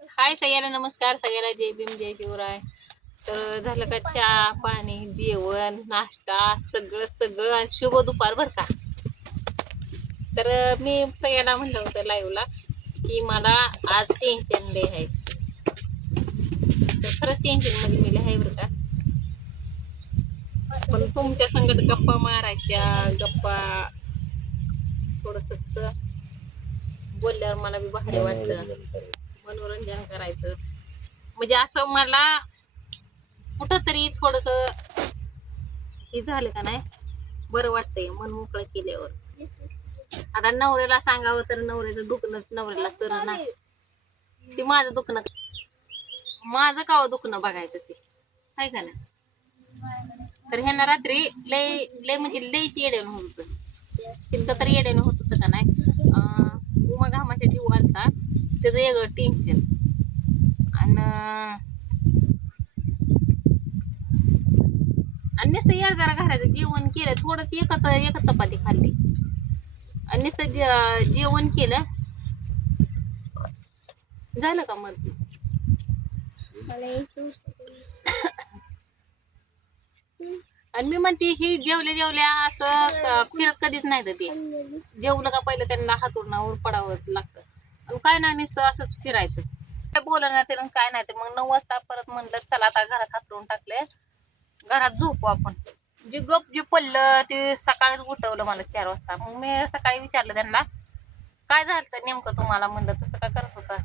हाय सगळ्यांना नमस्कार. सगळ्याला जय भीम जय शिवराय. तर झालं का चहा पाणी जेवण नाश्ता सगळं सगळं आणि शुभ दुपार बर का. तर मी सगळ्यांना म्हणलं होतं लाईव्हला की मला आज टेन्शन लय आहे. तर खरंच टेन्शन मध्ये मी आहे बरं का. पण तुमच्या संगत गप्पा मारायच्या गप्पा थोडस बोलल्यावर मला बी भारी वाटतं. मनोरंजन करायचं म्हणजे असं मला कुठंतरी थोडस हे झालं का नाही बरं वाटतंय मन मोकळं केल्यावर. आता नवऱ्याला सांगावं तर नवऱ्याचं दुखणं नवऱ्याला सर ना ते माझं दुखणं माझं काव दुखणं बघायचं ते आहे का नाही. तर ह्यांना रात्री लय लय म्हणजे लयची येड्यान होत होतं. तिथं तर येड्यानं होत होतं का नाही. उमा घामाच्या जीव आलता त्याचं वेगळं टेन्शन. आणि आणि नुसतं जरा घराचं जेवण केलं थोडंच एकच चपाती खाल्ली आणि नुसतं जेवण केलं झालं का मग. आणि मी म्हणते ही जेवल्या जेवल्या असं फिरत कधीच नाही तर ते जेवलं का पहिलं त्यांना हातूरणावर पडावं लागतं आणि काय नाही नुसतं असंच फिरायचं. काय बोलणार ते काय नाही ते मग 9 वाजता परत म्हणलं चला आता घरात हातरून टाकले घरात झोपू आपण. जे गप जे पडलं ते सकाळीच उठवलं मला 4 वाजता. मग मी सकाळी विचारलं त्यांना काय झालं तर नेमकं तुम्हाला. म्हणलं तसं काय करत होता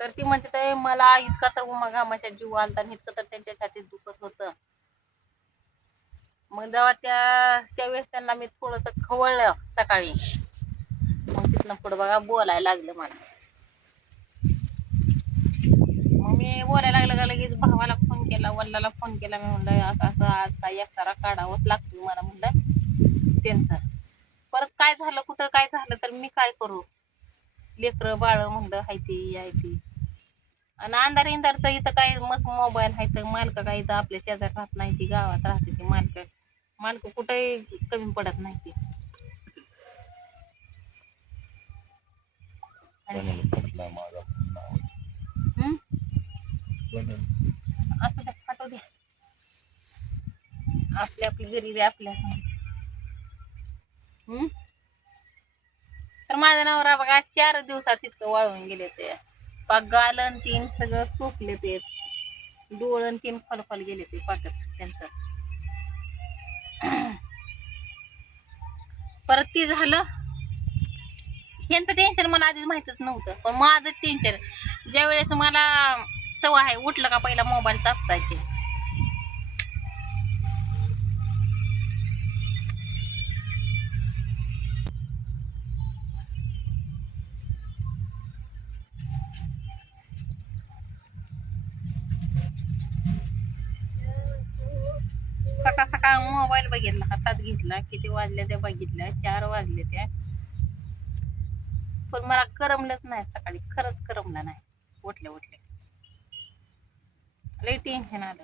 तर ती म्हणते मला इतका तर उमा घामाच्या जीव आलता आणि इतकं तर त्यांच्या छातीत दुखत होतं. मग जेव्हा त्यावेळेस त्यांना मी थोडस खवळलं सकाळी मग तिथनं पुढं बघा बोलायला लागलं मला. मग मी बोलायला लागलं का लगेच भावाला फोन केला वडिलाला फोन केला. मी म्हणलं असं असं आज काय एकसारा काढावंच लागतं मला म्हणलं त्यांचं. परत काय झालं कुठं काय झालं तर मी काय करू. लेकरं बाळ म्हणलं हायती यायती आणि अंधार इंधारचं इथं काय मस्त मोबाईल आहे तर मालक काय इथं आपल्या शेजारी राहत नाही ती गावात राहते ती मालक कुठेही कमी पडत नाही ती. असं त्या फाटो दे आपली आपली गरीबी आपल्या तर माझ्या नवरा बघा 4 दिवसात इतकं वाळून गेले ते पाक गालन तीन सगळं चोपले तेच डोळण तीन खोलखोल गेले ते पाकच त्यांचं. परत ती झालं ह्यांचं टेन्शन मला आधीच माहितच नव्हतं पण माझं टेन्शन ज्या वेळेस मला सवय आहे उठलं का पहिला मोबाईल चापसायचे. सकाळ सकाळ मोबाईल बघितला हातात घेतला किती वाजले ते बघितलं 4 वाजले त्या पण मला करमलंच नाही सकाळी खरंच करमलं नाही. उठल्या उठल्या लई टेन्शन आलं.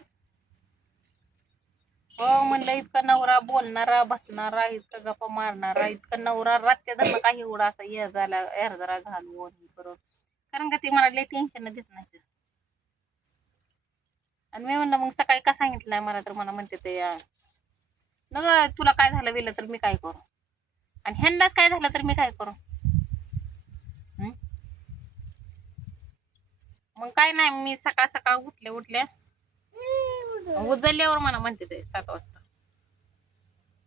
हो म्हणलं इतका नवरा बोलणारा बसणारा इतका गप्पा मारणारा इतका नवरा रातच्या धरणं काही एवढा असा ये झाला एरजरा घालवून करून कारण का ते मला लई टेन्शन देत नाही. आणि मी म्हणलं मग सकाळी का सांगितलं नाही मला तर मला म्हणते ते न तुला काय झालं गेलं तर मी काय करू आणि ह्यांनाच काय झालं तर मी काय करू. मग काय नाही मी सकाळ सकाळ उठल्या उजळल्यावर मला म्हणते ते 7 वाजता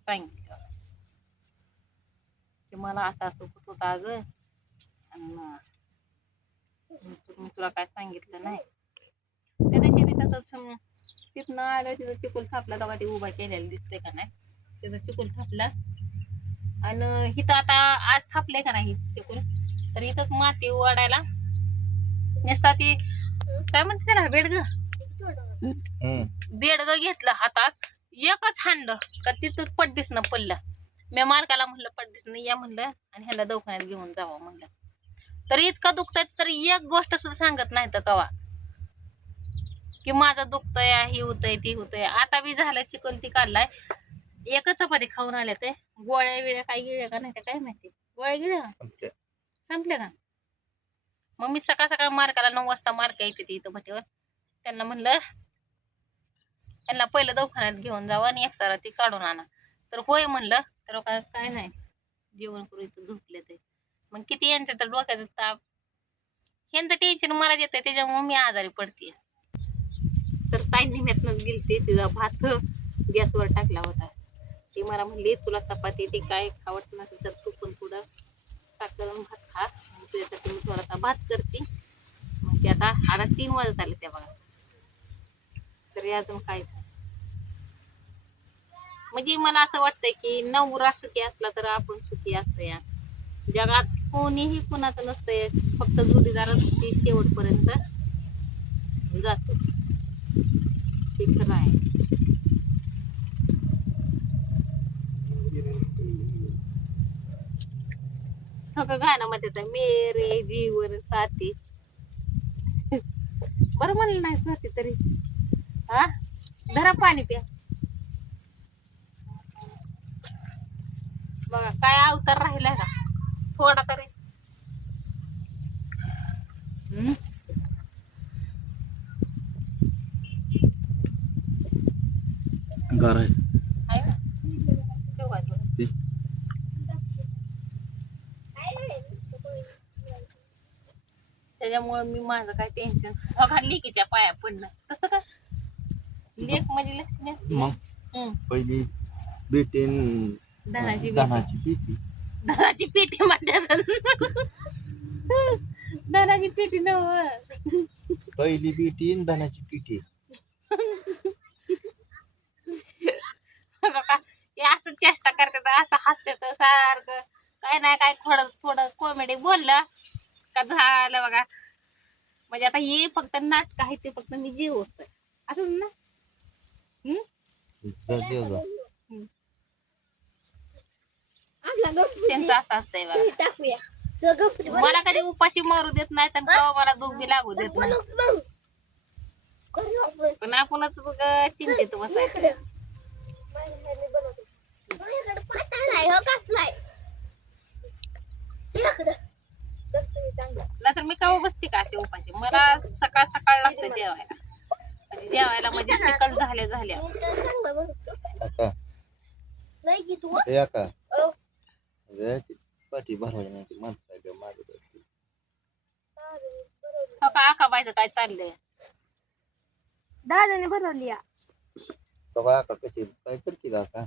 सांगितलं की मला असं असं होत होतं अगं आणि मी तुला काय सांगितलं नाही. त्या दिवशी मी तसंच तिथनं आलं तिथं चिकोल थापला तेव्हा ते उभा केलेला दिसतंय का नाही तिथं चिकोल थापला आणि इथं आता आज थापले का नाही चिकोल तर इथंच माती वाढायला नेसता ती काय म्हणते त्याला बेडग घेतलं हातात एकच हाणलं का तिथं पड्डीस न पडलं. मी मालकाला म्हणलं पड्डीस न या म्हणलं आणि ह्याला दवाखान्यात घेऊन जावं म्हणलं. तर इतकं दुखतंय तर एक गोष्ट सुद्धा सांगत नाही तर कवा की माझं दुखतंय ही होतंय ती होतंय. आता बी झालं चिकन ती काढलाय एकच चपाती खाऊन आल्या ते गोळ्या विळ्या काय गिळ्या का नाही काय माहिती गोळ्या गिळ्या संपल्या का मग मी सकाळ सकाळ मार्काला 9 वाजता मार्क येते ते इथं भटीवर. त्यांना म्हणलं त्यांना पहिलं दवाखान्यात घेऊन जावं आणि एक्सरा ती काढून आणा. तर होय म्हणलं. तर काय नाही, जेवण करून इथं झोपले ते. मग किती यांच्या तर डोक्याचा ताप, यांचं टेन्शन मला येतं, त्याच्यामुळे मी आजारी पडते. तर ताई निम्यातनच गेलते, तिचा भात गॅसवर टाकला होता. ती मला म्हणली तुला चपाती ती काय खावत नसेल तर तू पण थोडं साखर आणि भात खा, तुझ्यासाठी मी थोडासा भात करते. मग ते आता 3 वाजत आले त्या बघा, तरी अजून काय. म्हणजे मला असं वाटतंय की नवरा सुखी असला तर आपण सुखी असतो. या जगात कोणीही कुणाचं नसतंय, फक्त जोडीदारच ती शेवटपर्यंत जातो, ते खरं आहे. गाण्यामध्ये तर मेरे जीवन साथी, बरं म्हणलं नाही साथी तरी. हा, धरा पाणी प्या. बघा काय अवतार राहिलाय का थोडा तरी. गार आहे. आहे ना, ठेवू का थोडं? त्याच्यामुळे मी माझं काय टेन्शन बघा, लेकीच्या पाया पडणं तसं काय. लेक म्हणजे लक्ष्मी असते. मग पहिली बेटीन धनाची धनाची पेटी. धनाची पेटी म्हणतात. धनाची पेटी नव, पहिली बेटी आणि धनाची पेटी. बघा हे असं चेष्टा करतात, असं हसतात सारखं. काय नाही काय थोडं थोडं कॉमेडी बोललं का झालं बघा. म्हणजे आता हे फक्त नाटक आहे, ते फक्त मी जीव असतोय असंच ना. त्यांचं असं असतंय बघा. मला कधी उपाशी मारू देत नाही, तर तेव्हा मला दुःख बी लागू देत नाही. पण आपणच बघ चिंतेत बसायचं. नाहीतर मी केव्हा बसते का अशी उपाशी. मला सकाळ सकाळ लागतं जेवायला. जेवायला म्हणजे चिकन झाल्या झाल्या. पाठी भरवायला नाही माणसं मागत असते. हो का आकाबाईचं काय चाललंय. दादाने बनवली या. कशी काय करते का